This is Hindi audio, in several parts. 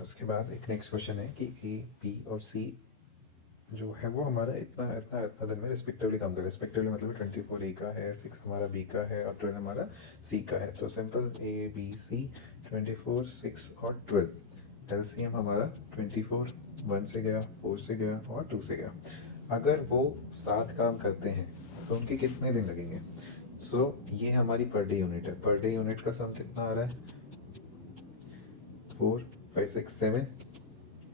उसके बाद एक नेक्स्ट क्वेश्चन है कि ए बी और सी जो है वो हमारा इतना इतना इतना दिन में रिस्पेक्टिवली काम कर रिस्पेक्टिवली मतलब 24 ए का है, 6 हमारा बी का है और 12 हमारा सी का है। तो सिंपल ए बी सी 24, 6 और 12 एलसीएम हमारा 24 1 से गया, 4 से गया और 2 से गया। अगर वो 7 काम करते हैं तो उनके कितने दिन लगेंगे? सो ये हमारी पर डे यूनिट है। पर डे यूनिट का सम कितना आ रहा है? 4 5 6 7।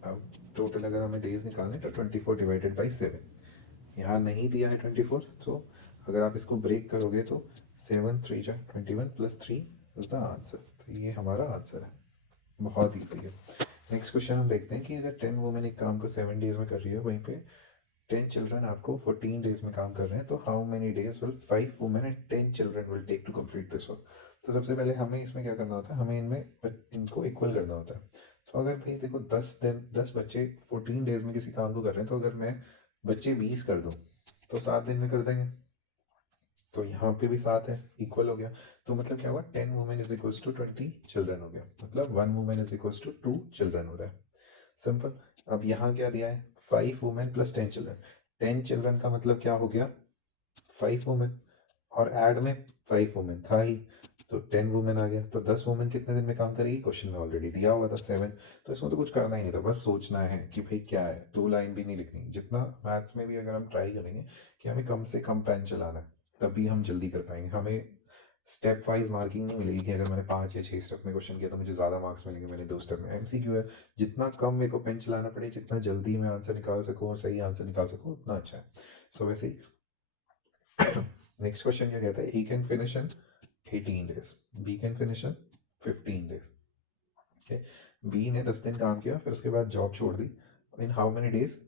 अब टोटल अगर हमें डेज निकालने तो 24 डिवाइडेड बाई 7। यहाँ नहीं दिया है 24, तो अगर आप इसको ब्रेक करोगे तो 7 3 जा 21 प्लस 3 इज द आंसर। तो ये हमारा आंसर है। बहुत ईजी है। नेक्स्ट क्वेश्चन हम देखते हैं कि अगर 10 वुमेन एक काम को 7 डेज में कर रही है, वहीं पे 10 चिल्ड्रन आपको 14 डेज में काम कर रहे हैं, तो how many days will 5 women and 10 children will take to complete this work? तो सबसे पहले हमें इसमें क्या करना होता है, हमें इनमें इनको इक्वल करना होता है। तो अगर भाई देखो 10 बच्चे 14 डेज में किसी काम को कर रहे हैं, तो अगर मैं बच्चे 20 कर दूँ तो 7 दिन में कर देंगे। तो यहाँ पे भी 7 है, इक्वल हो गया। तो मतलब क्या हुआ, 10 women is equals to 20 children हो गया। मतलब 1 women is equals to 2 children हो रहा है। सिंपल। अब यहाँ क्या दिया है, 5 वुमेन प्लस 10 चिल्ड्रन। 10 चिल्ड्रन का मतलब क्या हो गया, 5 वुमेन, और ऐड में 5 वुमेन था ही, तो 10 वुमेन आ गया। तो 10 वुमेन कितने दिन में काम करेगी, क्वेश्चन में ऑलरेडी दिया हुआ था 7। तो इसमें तो कुछ करना ही नहीं था, बस सोचना है कि भाई क्या है, 2 लाइन भी नहीं लिखनी। जितना मैथ्स में भी अगर हम ट्राई करेंगे कि हमें कम से कम पेन चलाना है, तभी हम जल्दी कर पाएंगे। हमें स्टेप वाइज मार्किंग नहीं मिलेगी कि अगर मैंने 5 या 6 स्टेप में क्वेश्चन किया तो मुझे ज़्यादा मार्क्स मिलेंगे, मैंने 2 स्टेप में। एमसीक्यू है, जितना कम मेरे को पेन चलाना पड़े, जितना जल्दी मैं आंसर निकाल सकूँ और सही आंसर निकाल सकूँ, उतना अच्छा है। सो वैसे ही नेक्स्ट क्वेश्चन क्या कहता है, A can finish in 18 days, B can finish in 15 days. Okay, B ने 10 दिन काम किया, फिर उसके बाद जॉब छोड़ दी। In how many days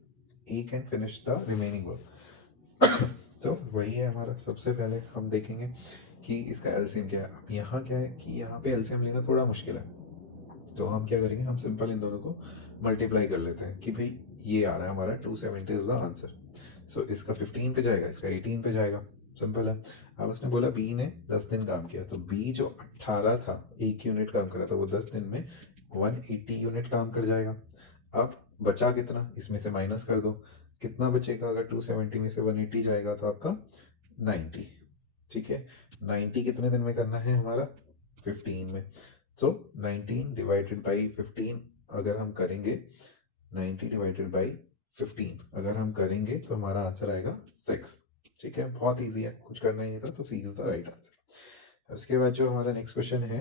A can finish the remaining work? तो वही है हमारा। सबसे पहले हम देखेंगे कि इसका एलसीएम क्या है। अब यहाँ क्या है कि यहाँ पे एलसीएम लेना थोड़ा मुश्किल है, तो हम क्या करेंगे, हम सिंपल इन दोनों को मल्टीप्लाई कर लेते हैं कि भाई ये आ रहा है हमारा 270 इज द आंसर। सो इसका 15 पे जाएगा, इसका 18 पे जाएगा। सिंपल है। अब उसने बोला बी ने 10 दिन काम किया, तो बी जो 18 था, 1 यूनिट काम करा था, वो 10 दिन में 180 यूनिट काम कर जाएगा। अब बचा कितना, इसमें से माइनस कर दो, कितना बचेगा? अगर 270 में से 180 जाएगा तो आपका 90। ठीक है, 90 कितने दिन में करना है हमारा, 15 में। सो 19 डिवाइडेड बाई 15 अगर हम करेंगे, 90 डिवाइडेड बाई 15 अगर हम करेंगे तो हमारा आंसर आएगा 6। ठीक है, बहुत ईजी है, कुछ करना ही नहीं था, तो C is the right answer. उसके बाद जो हमारा नेक्स्ट क्वेश्चन है,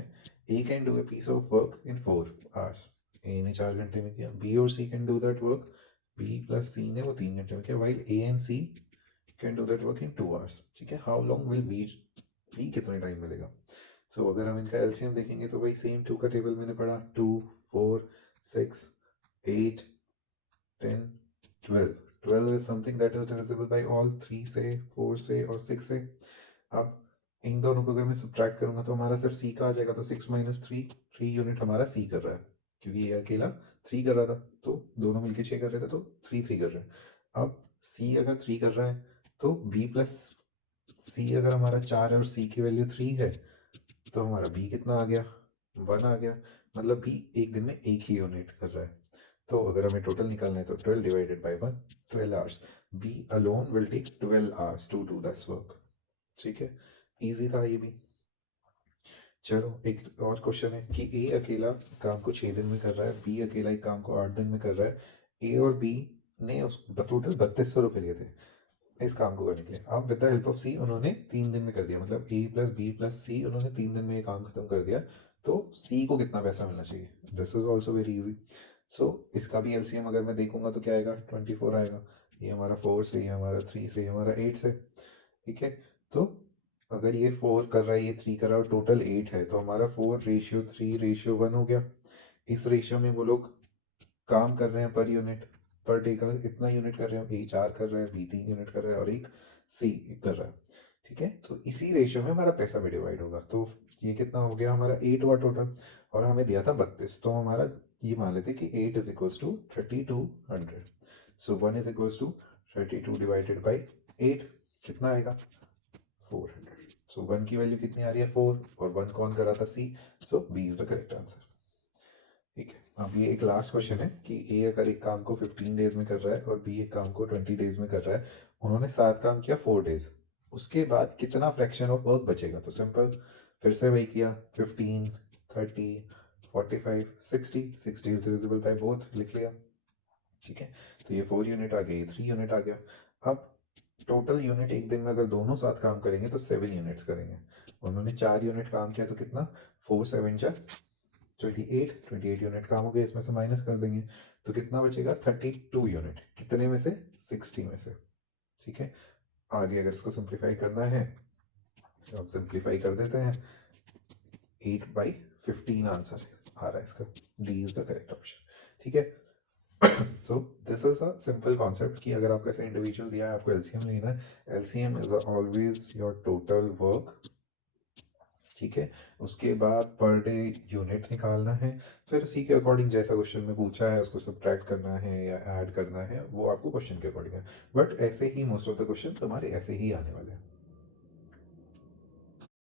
A can do a piece of work in 4 hours. A ने 4 घंटे में किया, बी और C can do that work, B plus C ने वो 3 घंटे में किया, while A and C can do that work in 2 hours. ठीक है, हाउ लॉन्ग विल बी कितने टाइम मिलेगा? सो अगर हम इनका एलसीएम देखेंगे तो वही सेम 2 का टेबल मैंने पढ़ा, 2 4 6 8 10 12। 12 is something that is divisible by all 3 से, 4 से और 6 से। अब इन दोनों को अगर मैं सब्ट्रैक्ट करूंगा तो हमारा सिर्फ सी का आ जाएगा, तो 6 माइनस 3, 3 यूनिट हमारा सी कर रहा है, क्योंकि ये अकेला 3 कर रहा था, तो दोनों मिलके 6 कर रहे थे, तो 3 3 कर रहे हैं। अब सी अगर 3 कर रहा है तो बी प्लस सी अगर हमारा 4 है और सी की वैल्यू 3 है, तो हमारा बी कितना आ गया, 1 आ गया। मतलब बी एक दिन में एक ही यूनिट कर रहा है। तो अगर हमें टोटल निकालना है तो 12 divided by 1, 12 hours. B alone will take 12 hours to do this work. ठीक है, इजी था ये भी। चलो एक और क्वेश्चन है कि ए अकेला काम को 6 दिन में कर रहा है, बी अकेला एक काम को 8 दिन में कर रहा है। ए और बी ने उस टोटल 3200 रुपये लिए थे इस काम को करने के लिए। अब विद द हेल्प ऑफ सी उन्होंने 3 दिन में कर दिया, मतलब ए प्लस बी प्लस सी उन्होंने 3 दिन में ये काम खत्म कर दिया। तो सी को कितना पैसा मिलना चाहिए? This is also very easy. So इसका भी एलसीएम अगर मैं देखूंगा तो क्या आएगा, 24 आएगा। ये हमारा 4 से, ये हमारा 3 से, ये हमारा 8 से। ठीक है, तो अगर ये 4 कर रहा है, ये 3 कर रहा है और टोटल 8 है, तो हमारा 4:3:1 हो गया। इस रेशियो में वो लोग काम कर रहे हैं पर यूनिट, पर डे का इतना यूनिट कर रहे हैं। ए 4 कर रहा है, बी 3 यूनिट कर रहा है और एक सी कर रहा है। ठीक है, तो इसी रेशियो में हमारा पैसा भी डिवाइड होगा। तो ये कितना हो गया हमारा, 8 हुआ टोटल, और हमें दिया था 32। तो हमारा ये मान लेते कि 8 is equals to 3200। So 1 is equals to 32 divided by 8, कितना आएगा, 400। सो 1 की वैल्यू कितनी आ रही है, 4, और 1 कौन करा था, C. So B is the correct answer. ठीक है, अब ये एक लास्ट क्वेश्चन है कि ए अगर एक काम को 15 डेज में कर रहा है और बी एक काम को 20 डेज में कर रहा है, उन्होंने 7 काम किया 4 डेज, उसके बाद कितना फ्रैक्शन ऑफ वर्क बचेगा? तो सिंपल, फिर से वही किया, 15, 30, 45, 60, 60 इज डिविजिबल बाय बोथ, लिख लिया। ठीक है, तो ये 4 यूनिट आ गया, ये 3 यूनिट आ गया। अब टोटल यूनिट एक दिन में अगर दोनों साथ काम करेंगे तो 7 यूनिट्स करेंगे। उन्होंने 4 यूनिट काम किया तो कितना, 4 7 जा 28, 28 यूनिट काम हो गया, इसमें से माइनस कर देंगे तो कितना बचेगा, 32 यूनिट। कितने में से, 60 में से। ठीक है, आगे अगर इसको सिंप्लीफाई करना है तो हम सिंप्लीफाई कर देते हैं, 8/15 आंसर आ रहा है इसका, D is the correct option. ठीक है, so this is a simple concept कि अगर आपको ऐसा इंडिविजुअल दिया है, आपको एलसीएम लेना है, LCM is always your total work. ठीक है, उसके बाद पर डे यूनिट निकालना है, फिर उसी के अकॉर्डिंग जैसा क्वेश्चन में पूछा है उसको सब्ट्रैक्ट करना है या ऐड करना है, वो आपको क्वेश्चन के अकॉर्डिंग है। बट ऐसे ही मोस्ट ऑफ द क्वेश्चन हमारे ऐसे ही आने वाले हैं।